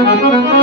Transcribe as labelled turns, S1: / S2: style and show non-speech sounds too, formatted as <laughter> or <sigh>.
S1: Thank <laughs> you.